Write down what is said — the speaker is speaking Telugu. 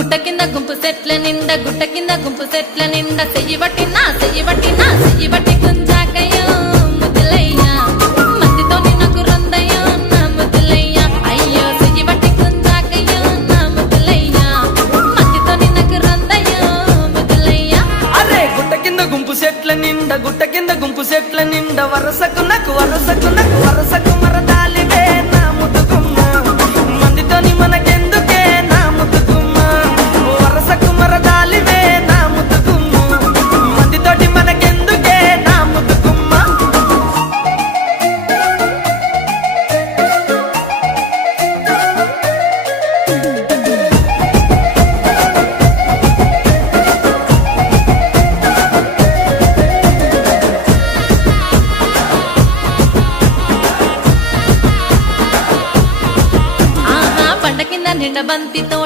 గుట్ట కింద గుంపు సెట్ల నిండా గుట్ట కింద గుంపు సెట్ల నిండా చెయ్యి పట్టినా గుంజాకయ్యో ముద్దులయ్యా మందితో నాకు రొందయ్యో నా ముద్దులయ్యా అయ్యో చెయ్యి పట్టి గుంజాకయ్యో నా ముద్దులయ్యా మందితో నాకు రొందయ్యో ముద్దులయ్యా అరే గుట్ట కింద గుంపు సెట్ల నిండా గుట్ట కింద గుంపు సెట్ల నిండా వరసకు వరసకు మరదాలివే నా ముద్దుగుమ్మ మందితోని మనకెందుకే నా ముద్దుగుమ్మ వరసకు మరదాలివే నా ముద్దుగుమ్మ మందితోటి మనకెందుకే నా ముద్దుగుమ్మ నిండ బంతితో